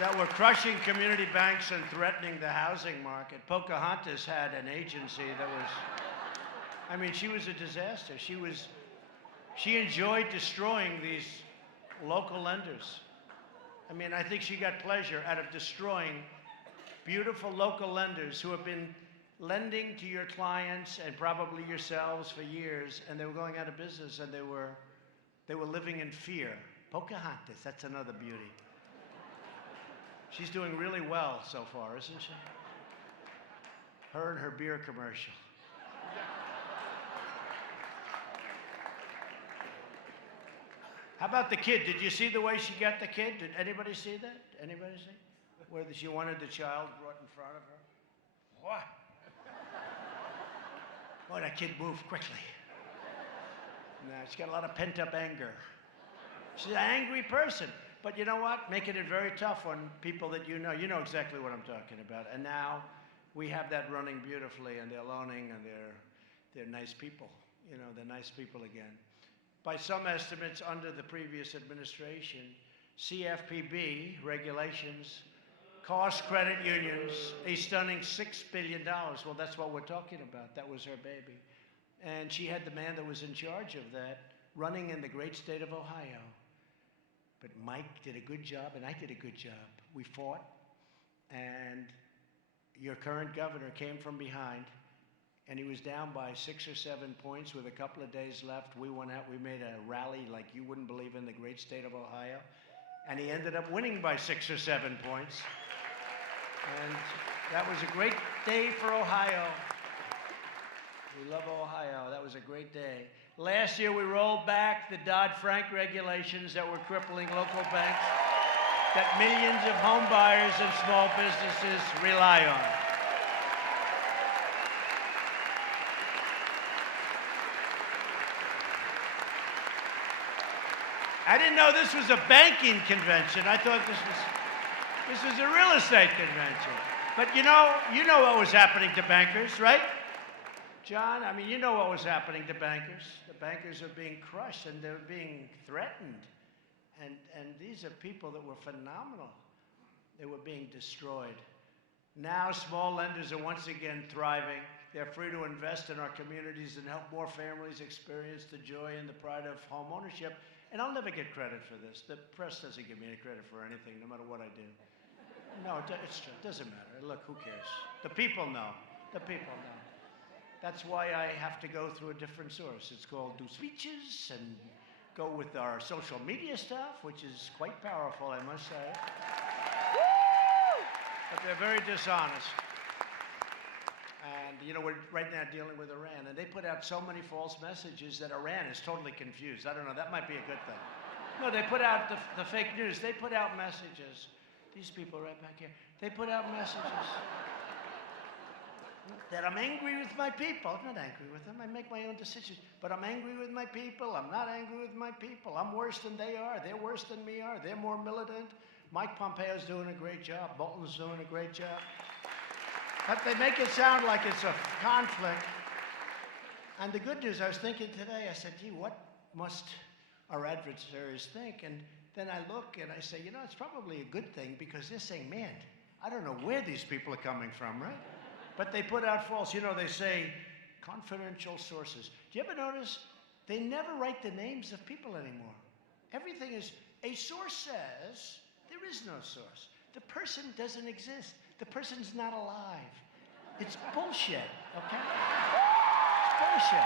That were crushing community banks and threatening the housing market. Pocahontas had an agency that was, I mean, she was a disaster. She enjoyed destroying these local lenders. I mean, I think she got pleasure out of destroying beautiful local lenders who have been lending to your clients and probably yourselves for years, and they were going out of business, and they were living in fear. Pocahontas, that's another beauty. She's doing really well so far, isn't she? Her and her beer commercial. How about the kid? Did you see the way she got the kid? Did anybody see that? Anybody see? Where she wanted the child brought in front of her? What? Boy, that kid moved quickly. Nah, she's got a lot of pent-up anger. She's an angry person. But you know what? Making it very tough on people that you know. You know exactly what I'm talking about. And now we have that running beautifully, and they're loaning, and they're nice people. You know, they're nice people again. By some estimates, under the previous administration, CFPB regulations cost credit unions a stunning $6 billion. Well, that's what we're talking about. That was her baby. And she had the man that was in charge of that running in the great state of Ohio. But Mike did a good job, and I did a good job. We fought, and your current governor came from behind, and he was down by 6 or 7 points with a couple of days left. We went out, we made a rally like you wouldn't believe in the great state of Ohio, and he ended up winning by 6 or 7 points. And that was a great day for Ohio. We love Ohio. That was a great day. Last year, we rolled back the Dodd-Frank regulations that were crippling local banks that millions of home buyers and small businesses rely on. I didn't know this was a banking convention. I thought this was a real estate convention. But you know what was happening to bankers, right? John, I mean, you know what was happening to bankers. The bankers are being crushed, and they're being threatened. And these are people that were phenomenal. They were being destroyed. Now small lenders are once again thriving. They're free to invest in our communities and help more families experience the joy and the pride of home ownership. And I'll never get credit for this. The press doesn't give me any credit for anything, no matter what I do. No, it's true. It doesn't matter. Look, who cares? The people know. The people know. That's why I have to go through a different source. It's called do speeches and go with our social media stuff, which is quite powerful, I must say. But they're very dishonest. And, you know, we're right now dealing with Iran, and they put out so many false messages that Iran is totally confused. I don't know, that might be a good thing. No, they put out the fake news. They put out messages. These people right back here, they put out messages that I'm angry with my people. I'm not angry with them. I make my own decisions. But I'm angry with my people. I'm not angry with my people. I'm worse than they are. They're worse than me are. They're more militant. Mike Pompeo's doing a great job. Bolton's doing a great job. But they make it sound like it's a conflict. And the good news, I was thinking today, I said, gee, what must our adversaries think? And then I look and I say, you know, it's probably a good thing because they're saying, man, I don't know where these people are coming from, right? But they put out false, you know, they say confidential sources. Do you ever notice they never write the names of people anymore? Everything is, a source says, there is no source. The person doesn't exist. The person's not alive. It's bullshit, okay? It's bullshit.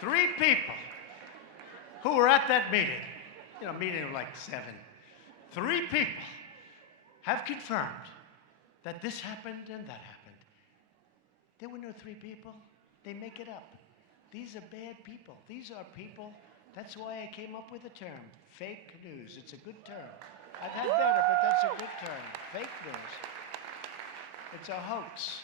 Three people who were at that meeting, you know, meeting of like 7, 3 people have confirmed that this happened and that happened. There were no 3 people. They make it up. These are bad people. These are people, that's why I came up with the term, fake news. It's a good term. I've had better, but that's a good term, fake news. It's a hoax.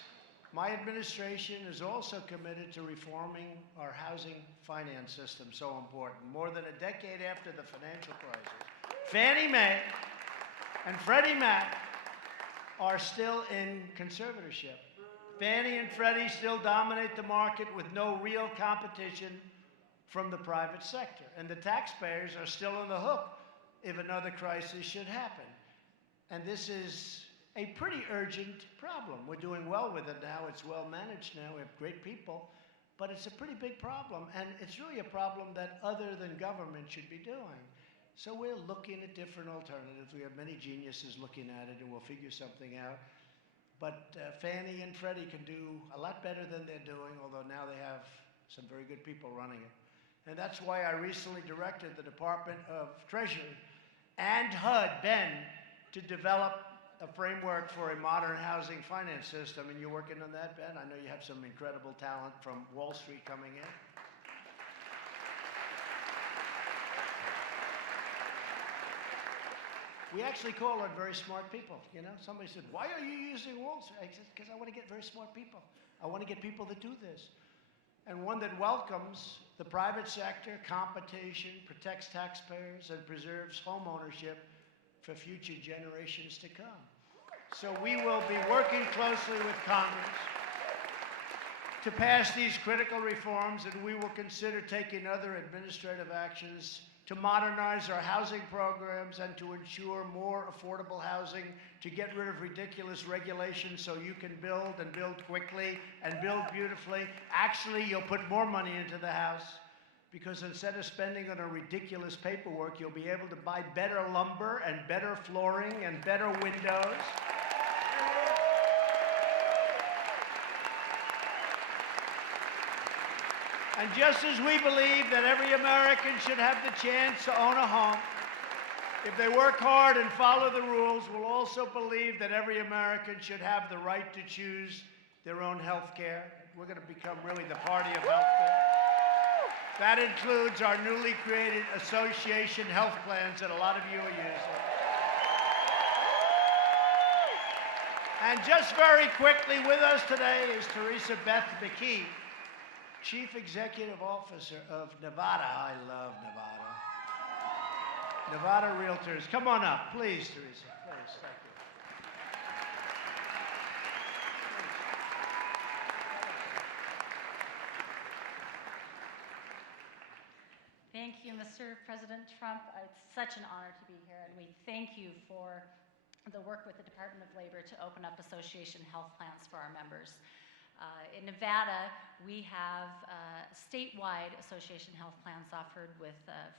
My administration is also committed to reforming our housing finance system, so important. More than a decade after the financial crisis, Fannie Mae and Freddie Mac are still in conservatorship. Fannie and Freddie still dominate the market with no real competition from the private sector. And the taxpayers are still on the hook if another crisis should happen. And this is a pretty urgent problem. We're doing well with it now. It's well managed now. We have great people. But it's a pretty big problem. And it's really a problem that other than government should be doing. So we're looking at different alternatives. We have many geniuses looking at it, and we'll figure something out. But Fannie and Freddie can do a lot better than they're doing, although now they have some very good people running it. And that's why I recently directed the Department of Treasury and HUD, Ben, to develop a framework for a modern housing finance system. And you're working on that, Ben? I know you have some incredible talent from Wall Street coming in. We actually call on very smart people, you know? Somebody said, why are you using Wall Street? I said, because I want to get very smart people. I want to get people that do this. And one that welcomes the private sector, competition, protects taxpayers, and preserves home ownership for future generations to come. So we will be working closely with Congress to pass these critical reforms, and we will consider taking other administrative actions to modernize our housing programs and to ensure more affordable housing, to get rid of ridiculous regulations so you can build and build quickly and build beautifully. Actually, you'll put more money into the house because instead of spending on a ridiculous paperwork, you'll be able to buy better lumber and better flooring and better windows. And just as we believe that every American should have the chance to own a home, if they work hard and follow the rules, we'll also believe that every American should have the right to choose their own health care. We're going to become really the party of health care. That includes our newly created association health plans that a lot of you are using. And just very quickly with us today is Teresa Beth McKee, Chief Executive Officer of Nevada. I love Nevada. Nevada Realtors. Come on up, please, Teresa. Please, thank you. Thank you, Mr. President Trump. It's such an honor to be here, and we thank you for the work with the Department of Labor to open up association health plans for our members. In Nevada, we have statewide association health plans offered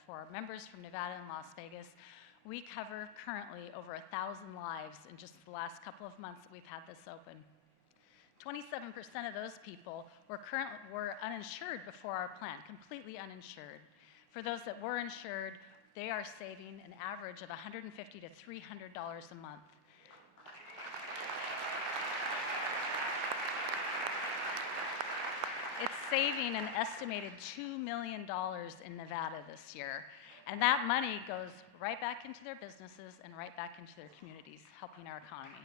for our members from Nevada and Las Vegas. We cover currently over 1,000 lives in just the last couple of months that we've had this open. 27% of those people were uninsured before our plan, completely uninsured. For those that were insured, they are saving an average of $150 to $300 a month. It's saving an estimated $2 million in Nevada this year. And that money goes right back into their businesses and right back into their communities, helping our economy.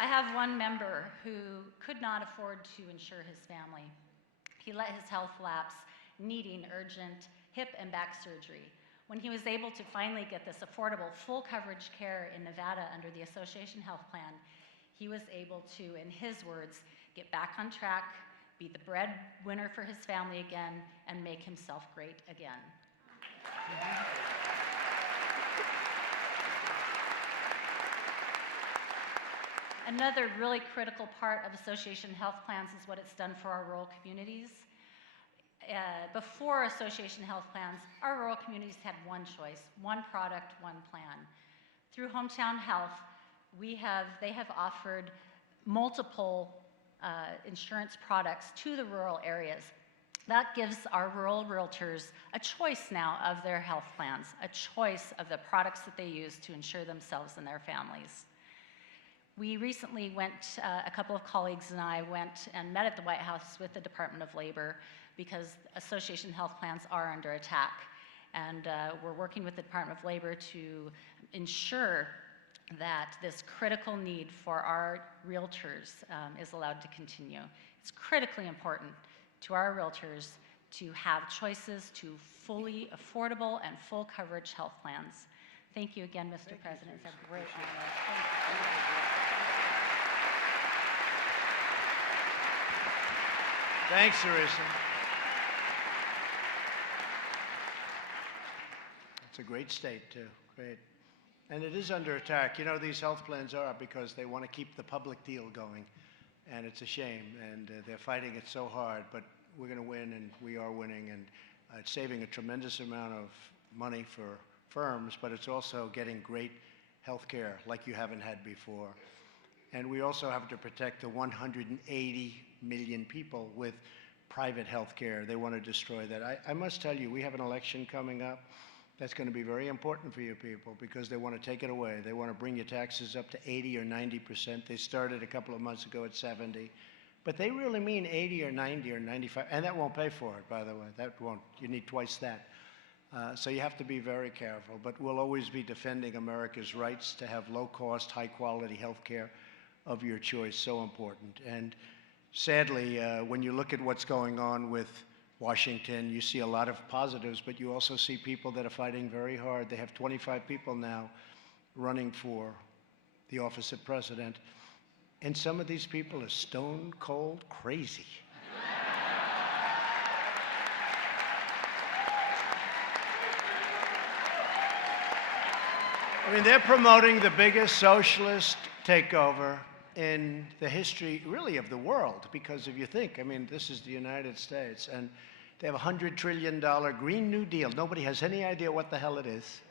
I have one member who could not afford to insure his family. He let his health lapse, needing urgent hip and back surgery. When he was able to finally get this affordable full coverage care in Nevada under the association health plan, he was able to, in his words, get back on track, be the breadwinner for his family again, and make himself great again. Another really critical part of association health plans is what it's done for our rural communities. Before association health plans, our rural communities had one choice, one product, one plan. Through Hometown Health, they have offered multiple insurance products to the rural areas. That gives our rural realtors a choice now of their health plans, a choice of the products that they use to insure themselves and their families. We recently went, a couple of colleagues and I went and met at the White House with the Department of Labor because association health plans are under attack. And we're working with the Department of Labor to ensure that this critical need for our realtors is allowed to continue. It's critically important to our realtors to have choices to fully affordable and full coverage health plans. Thank you again, Mr. President. It's a great honor. Thank you. Thanks, Arisa. It's a great state, too. Great. And it is under attack. You know, these health plans are because they want to keep the public deal going. And it's a shame. And they're fighting it so hard. But we're going to win, and we are winning. And it's saving a tremendous amount of money for firms, but it's also getting great health care like you haven't had before. And we also have to protect the 180 million people with private health care. They want to destroy that. I must tell you, we have an election coming up that's going to be very important for you people because they want to take it away. They want to bring your taxes up to 80 or 90%. They started a couple of months ago at 70. But they really mean 80 or 90 or 95. And that won't pay for it, by the way. That won't. You need twice that. So you have to be very careful. But we'll always be defending America's rights to have low-cost, high-quality health care of your choice. So important. And sadly, when you look at what's going on with Washington, you see a lot of positives, but you also see people that are fighting very hard. They have 25 people now running for the office of president. And some of these people are stone cold crazy. I mean, they're promoting the biggest socialist takeover in the history, really, of the world. Because if you think, I mean, this is the United States, and they have a $100 trillion Green New Deal. Nobody has any idea what the hell it is.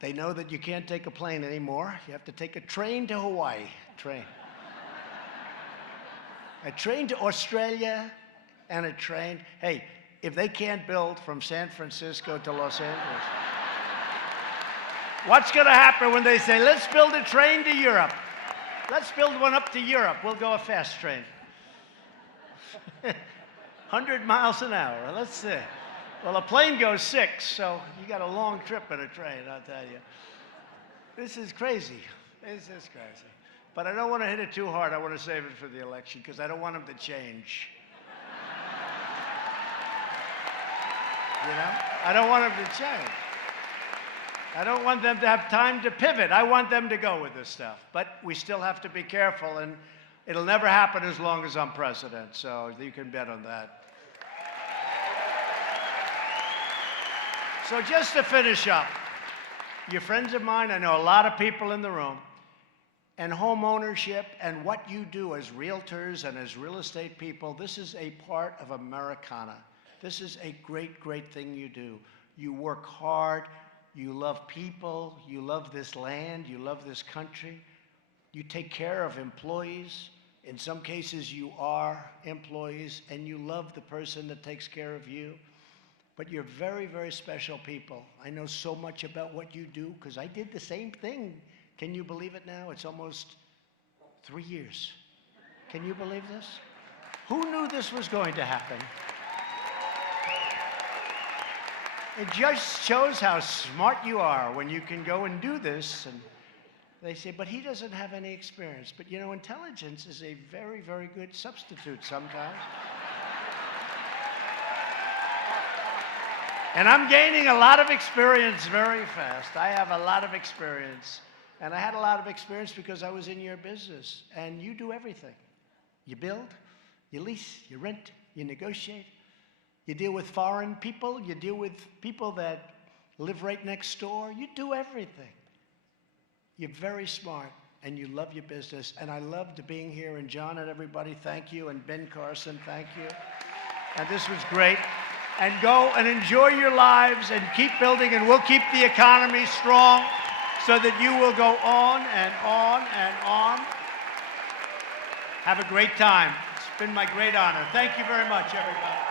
They know that you can't take a plane anymore. You have to take a train to Hawaii. A train to Australia, and a train. Hey, if they can't build from San Francisco to Los Angeles, what's going to happen when they say, let's build a train to Europe? Let's build one up to Europe. We'll go a fast train. 100 miles an hour. Let's see. Well, a plane goes 6, so you got a long trip in a train, I'll tell you. This is crazy. This is crazy. But I don't want to hit it too hard. I want to save it for the election because I don't want them to change. You know? I don't want them to change. I don't want them to have time to pivot. I want them to go with this stuff. But we still have to be careful. And It'll never happen as long as I'm president, so you can bet on that. So just to finish up, you're friends of mine. I know a lot of people in the room. And home ownership and what you do as realtors and as real estate people, this is a part of Americana. This is a great, great thing you do. You work hard. You love people. You love this land. You love this country. You take care of employees. In some cases, you are employees, and you love the person that takes care of you. But you're very, very special people. I know so much about what you do because I did the same thing. Can you believe it now? It's almost 3 years. Can you believe this? Who knew this was going to happen? It just shows how smart you are when you can go and do this. And they say, but he doesn't have any experience. But you know, intelligence is a very, very good substitute sometimes. And I'm gaining a lot of experience very fast. I have a lot of experience. And I had a lot of experience because I was in your business. And you do everything. You build, you lease, you rent, you negotiate. You deal with foreign people. You deal with people that live right next door. You do everything. You're very smart, and you love your business. And I loved being here. And John and everybody, thank you. And Ben Carson, thank you. And this was great. And go and enjoy your lives and keep building, and we'll keep the economy strong so that you will go on and on and on. Have a great time. It's been my great honor. Thank you very much, everybody.